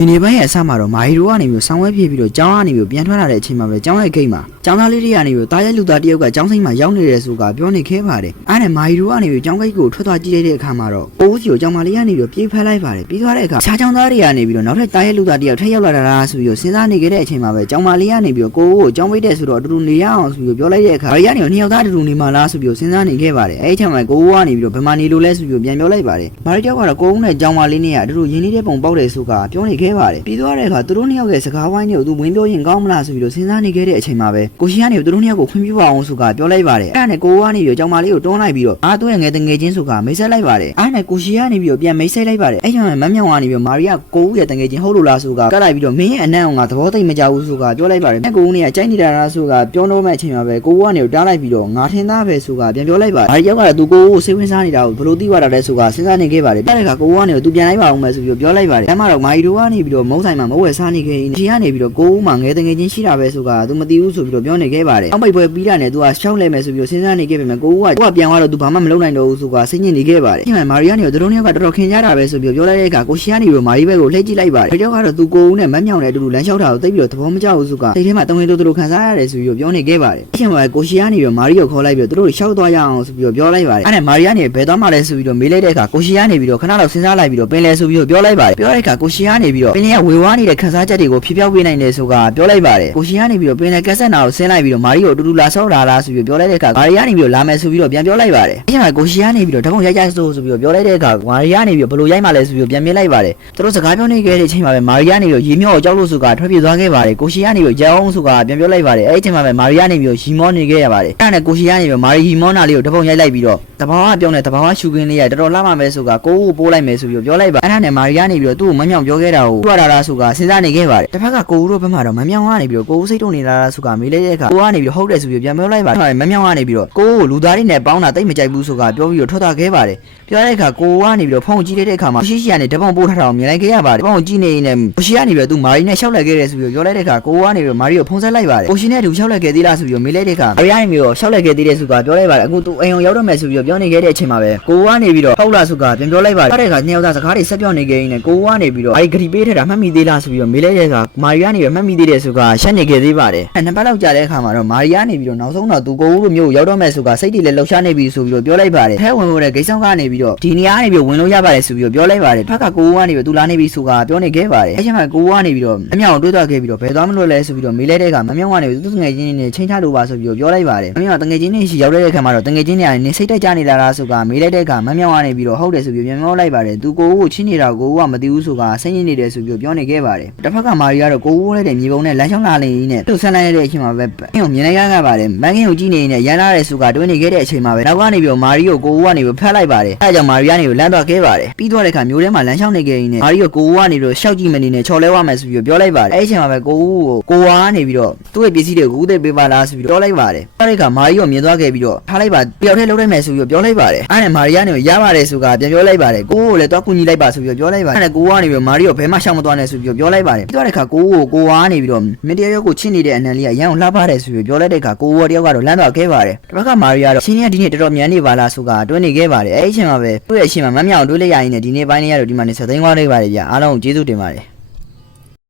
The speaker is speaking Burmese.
ဒီနေ့ပိုင်းရဲ့အစမှာတော့မာရီရိုကနေပြီးဆောင်းဝဲပြေးပြီးတော့ကျောင်းကနေပြီးပြန်ထွက်လာတဲ့အချိန်မှာပဲကျောင်းရဲ့ဂိတ်မှာကျောင်းသားလေးတွေကနေပြီးတားရဲလူသားတယောက်ကကျောင်းစိမ့်မှာရောက်နေတယ်ဆိုတာပြောနေခဲ့ပါတယ်။အဲ့ဒါမာရီရိုကနေပြီးကျောင်းဂိတ်ကိုထွက်သွားကြည့်လိုက်တဲ့အခါမှာတော့ပိုးစီကိုကျောင်းမလေးကနေပြီးပြေးဖက်လိုက်ပါတယ်။ပြီးသွားတဲ့အခါခြားကျောင်းသားတွေကနေပြီးတော့နောက်ထပ်တားရဲလူသားတယောက်ထပ်ရောက်လာတာလားဆိုပြီးစဉ်းစားနေခဲ့တဲ့အချိန်မှာပဲကျောင်းမလေးကနေပြီးကိုကိုကျောင်းပိတ်တဲ့ဆိုတော့အတူတူနေရအောင်ဆိုပြီးပြောလိုက်တဲ့အခါမာရီကနေနှစ်ယောက်သားအတူတူနေမှလားဆိုပြီးစဉ်းစားနေခဲ့ပါတယ်။အဲ့ဒီအချိန်မှာကိုကနေပြီးတော့ဘယ်မှာနေလို့လဲဆိုပြီးပြန်ပြောလိုက်ပါတယ်။မာရီကျောင်းကတော့ကိုဦးနဲ့ကျောင်းမလေးနဲ့အတူတူရင်းနှီးတဲ့ပုံပေါက်တယ်ဆိုတာပြောနေခဲ့ပါတယ်။ပြီးသွားတဲ့အခါသူတို့နှစ်ယောက်ရဲ့စကားဝိုင်းတွေကိုသူဝင်ပြောရင်ကောင်းမလားဆိုပြီးတော့စဉ်းစားနေခဲ့တဲ့အချိန်မှာပဲကိုရှင်ကနေသူတို့နှစ်ယောက်ကိုခွင့်ပြုပါအောင်ဆိုတာပြောလိုက်ပါတယ်အဲ့ဒါနဲ့ကိုကနေပြီးတော့ကျောင်းမလေးကိုတွန်းလိုက်ပြီးတော့သူ့ရဲ့ငယ်တငယ်ချင်းဆိုတာမိတ်ဆက်လိုက်ပါတယ်အဲ့ဒါနဲ့ကိုရှင်ကနေပြီးတော့ပြန်မိတ်ဆက်လိုက်ပါတယ်အဲ့ကြောင့်မမြောင်ကနေပြီးတော့မာရီယာကိုဦးရဲ့တငယ်ချင်းဟုတ်လို့လားဆိုတာကတ်လိုက်ပြီးတော့မင်းရဲ့အနံ့အောင်ကသဘောသိမကြဘူးဆိုတာပြောလိုက်ပါတယ်ကိုဦးနဲ့ကြိုက်နေတာလားဆိုတာပြောတော့မဲ့အချိန်မှာပဲကိုဦးကနေတားလိုက်ပြီးတော့ငါထင်သားပဲဆိုတာပြန်ပြောလိုက်ပါတယ်မာရီယာကလည်းသူကိုဦးကိုစိတ်ဝင်စားနေတာကိုဘယ်လိုသိရတာလဲဆိုတာစဉ်းစားနေခဲ့ပါတယ်တဲ့အခါကိုဦးကနေသူပြန်လိုက်ပါအောင်မယ်ဆိုပြီးပြောလိုက်ပါတယ်အဲ့မှာတော့မာရီရိုကနေပြီးတော့မုံဆိုင်မှာမဝယ်စားနေခဲ့ရှင်ကနေပြီးတော့ကိုဦးမှာငယ်တငယ်ချင်းရှိတာပဲဆိုတာသူမသိဘူးဆိုပြီးတော့ပြောနေခဲ့ပါတယ်အောက်ပိတ်ပွဲပြီးတာနဲ့သူကရှောက်လဲမယ်ဆိုပြီးတော့စဉ်းစားနေခဲ့ပေမဲ့ကိုဦးကပြန်သွားတော့သူဘာမှမလုပ်နိုင်တော့ဘူးဆိုတာစိတ်ညစ်နေခဲ့ပါတယ်အဲ့မှာမာရီယာနေတို့တို့နှစ်ယောက်ကတော်တော်ခင်ကြတာပဲဆိုပြီးပြောလိုက်တဲ့အခါကိုရှင်ကနေပြီးတော့မာရီဘက်ကိုလှည့်ကြည့်လိုက်ပါတယ်ဒီတော့ကတော့သူကိုဦးနဲ့မမြောင်နဲ့အတူတူလမ်းလျှောက်တာကိုသိပြီးတော့သဘောမကျဘူးဆိုတာစိတ်ထဲမှာတုံ့လို့ခံစားရတယ်ဆိုပြီးတော့ပြောနေခဲ့ပါတယ်အဲ့မှာကိုရှင်ကနေပြီးတော့မာရီကိုခေါ်လိုက်ပြီးတော့တို့ရှောက်သွားရအောင်ဆိုပြီးတော့ပြောလိုက်ပါတယ်အဲ့ဒါမာရီယာနေဘယ်သွားမှလဲဆိုပြီးတော့မေးလိုက်တဲ့အခါကိုရှင်ကနေပြီးတော့ခဏလောက်စဉ်းစားလိုက်ပြီးတော့ပင်လဲဆိုပြီးတော့ပြောလိုက်ပါတယ်ပြောတဲ့အခါကိုရှင်ကနေပြီးတော့ပင်လဲကဝေဝါးနေတဲ့ခံစားချက်တွေကိုဖြေပြောက်ပေးနိုင်တယ်ဆိုတာပြောလိုက်ပါတယ်ကိုရှင်ကနေပြီးတော့ပင်လဲကက်ဆက်နာကိုဆင်းလိုက်ပြီးတော့မာရီကိုအတူတူလာဆောက်လာလားဆိုပြီးပြောလိုက်တဲ့အခါမာရီကနေပြီးတော့လာမယ်ဆိုပြီးတော့ပြန်ပြောလိုက်ပါတယ်အဲ့မှာကိုရှင်ကနေပြီးတော့ဓာတ်ပုံရိုက်ကြဆိုပြီးတော့ပြောလိုက်တဲ့အခါမာရီကနေပြီးတော့ဘယ်လိုရိုက်မှလဲဆိုပြီးတော့ပြန်မြင်လိုက်ပါတယ်သူတို့စကားပြောနေခဲ့တဲ့အချိန်မှာပဲမာရီကနေပြီးတော့ရေမြော့ကိုကြောက်လို့ဆိုတာထွက်ပြေးသွားခဲ့ပါတယ်ကိုရှင်ကနေပြီးတော့ကြောက်အောင်ဆိုတာပြန်ပြောလိုက်ပါတယ်အဲ့ဒီအချိန်မှာပဲမာရီကနေပြီးတော့ရီမောနေခဲ့ရပါတယ်အဲ့ဒါနဲ့ကိုရှင်ကနေပြီးတော့မာရီရီမောနာလေးကိုဓာတ်ပုံရိုက်လိုက်ပြီးတော့တဘာဝပြောင်းတဲ့တဘာဝရှူခင်းလေးရတော်တော်လှမှမယ်ဆိုတာကိုကိုပိုးလိုက်မယ်ဆိုပြီးတော့ပြောလိုက်ပါအဲ့ဒါနဲ့မာရီကနေပြီးတော့သူ့ကိုမမြောင်ပြောခဲ့တာကိုတွေ့ရတာဆိုတာစဉ်းစားနေခဲ့ပါတယ်တစ်ဖက်ကကိုဦးတို့ဘက်မှာတော့မမြောင်ကနေပြီးတော့ကိုဦးစိတ်တုံနေတာလားဆိုတာမေးလိုက်တဲ့အခါကိုကနေပြီးတော့ဟုတ်တယ်ဆိုပြီးပြန်ပြောလိုက်ပါတယ်မမြောင်ကနေပြီးတော့ကိုကိုလူသားတွေနဲ့ပေါင်းတာတိတ်မကြိုက်ဘူးဆိုတာပြောပြီးတော့ထွက်သွားခဲ့ပါတယ်ပြောတဲ့အခါကိုကနေပြီးတော့ဖုန်းကြည့်တဲ့အခါမှာရှိရှိကနေဓာတ်ပုံပို့ထားတာကိုမြင်လိုက်ခဲ့ရပါတယ်ဓာတ်ပုံကြည့်နေရင်ကိုရှိကနေပြီးတော့သူမာရီနဲ့ရှောက်လက်ခဲ့တယ်ဆိုပြီးပြောလိုက်တဲ့အခါကိုကနေပြီးတော့မာရီကိုဖုန်းဆက်လိုက်ပါတယ်ကိုရှိနဲ့သူရှောက်လက်ခဲ့သေးလားဆိုပြီးမေးလိုက်တဲ့အခါမာရီကနေပြီးတော့ရှောက်လက်ခဲ့သေးတယ်ဆိုတာပြောလိုက်ပါတယ်အခုသူအိမ်အောင်ရောက်တော့မယ်ဆိုပြီးပြောနေခဲ့တဲ့အချိန်မှာပဲကိုကနေပြီးတော့ဟုတ်လားဆိုတာပြန်ပြောလိုက်ပါတယ်တဲ့အခါနှစ်ယောက်သားစကားတွေဆက်ပြောနေခဲ့ရင်းနဲ့ကိုကနေပြီးတော့အဲဒီဂရီပေးထတာမှတ်မိသေးလားဆိုပြီးမေးလိုက်တဲ့အခါမာရီကနေပြီးမှတ်မိသေးတယ်ဆိုတာရှက်နေခဲ့သေးပါတယ်နှစ်ပတ်လောက်ကြာတဲ့အခါမှာတော့မာရီကနေပြီးတော့နောက်ဆုံးတော့သူကိုဦးလိုမျိုးရောက်တော့မယ်ဆိုတာစိတ်တွေလည်းလှုပ်ရှားနေပြီဆိုပြီးတော့ပြောလိုက်ပါတယ်ထဲဝင်ဖို့တဲ့ဂိတ်ဆောင်ကနေပြီးတော့ဒီနေရာကနေပြီးဝင်လို့ရပါတယ်ဆိုပြီးတော့ပြောလိုက်ပါတယ်ဖက်ကကိုဦးကနေပြီးသူလာနေပြီဆိုတာပြောနေခဲ့ပါတယ်အဲ့ချိန်မှာကိုဦးကနေပြီးတော့အမြောင်တွေးသွားခဲ့ပြီးတော့ဘယ်သွားမလို့လဲဆိုပြီးတော့မေးလိုက်တဲ့အခါမမြောင်ကနေသူ့ငယ်ချင်းနဲ့ချိန်ထားလို့ပါဆိုပြီးတော့ပြောလိုက်ပါတယ်မမြောင်တငယ်ချင်းနဲ့ရှိရောက်တဲ့အခါမှာတော့တငယ်ချင်းတွေကနေစိတ်တက်ကြနေလာတာဆိုတာမေးလိုက်တဲ့အခါမမြောင်ကနေပြီးတော့ဟုတ်တယ်ဆိုပြီးပြန်ပြောလိုက်ပါတယ်သူကိုဦးကိုချင်းနေတာကိုဦးကမသိဘူးဆိုတာစိတ်ညစ်နေတယ်ဆိုပြီးပြောနေခဲ့ပါတယ်တစ်ဖက်ကမာရီကတော့ကိုဦးနဲ့တဲ့မြေပုံနဲ့လမ်းလျှောက်လာနေနဲ့သူ့ဆန်းလိုက်တဲ့အချိန်မှာပဲအင်းကိုမြင်လိုက်ရပါတယ်မန်းကင်းကိုကြည့်နေနေရန်လာတယ်ဆိုတာတွင်းနေခဲ့တဲ့အချိန်မှာပဲနောက်ကနေပြီးတော့မာရီကိုကိုဦးကနေပြီးဖက်လိုက်ပါတယ်အဲဒါကြောင့်မာရီကနေပြီးလမ်းသွားခဲ့ပါတယ်ပြီးသွားတဲ့အခါမျိုးထဲမှာလမ်းလျှောက်နေခဲ့ရင်းနဲ့မာရီကိုကိုဦးကနေပြီးတော့ရှောက်ကြည့်မနေနဲ့ချော်လဲဝမယ်ဆိုပြီးပြောလိုက်ပါတယ်အဲဒီအချိန်မှာပဲကိုဦးကိုဝါကနေပြီးတော့သူ့ရဲ့ပစ္စည်းတွေကိုဦးသိပေးပါလားဆိုပြီးပြောလိုက်ပါတယ်ပြောတဲ့အခါမာရီကိုမြင်သွားခဲ့ပြီးတော့ထားလိုက်ပါတယောက်တည်းလုံးလိုက်မယ်ဆိုပြီးပြောလိုက်ပါတယ်အဲနဲ့မာရီကနေရပါတယ်ဆိုတာပြန်ပြောလိုက်ပါတယ်ကိုဦးကိုလည်းတော့ကူညီလိုက်ပါဆိုပြီးပြောလိုက်ပါတယ်အဲနဲ့ကိုဦးကနေပြီးမာရီကိုဘယ်မှရှောက်မသွားနဲ့ဆိုပြီးပြောလိုက်ပါတယ်ပြီးသွားတဲ့အခါကိုဝါကနေပြီးတော့မင်းတယောက်ကိုချစ်နေတဲ့အနံလေးကရန်ကိုလှပတယ်ဆိုပြီးပြောလိုက်တဲ့အခါကိုဝါတယောက်ကတော့လမ်းသွားခဲ့ပါတယ်တစ်ဖက်ကမာရီကတော့ရှင်ကြီးကဒီနေ့တော်တော်မြန်နေပါလားဆိုတာတွန်းနေခဲ့ပါတယ်အဲဒီအချိန်မှာပဲသူ့ရဲ့အရှင်မမြောင်တွေးလိုက်ရရင်ဒီနေ့ပိုင်းလေးကတော့ဒီမှာနေဆက်သိမ်းသွားလိုက်ပါတယ်ဗျအားလုံးကိုကျေးဇူးတင်ပါတယ်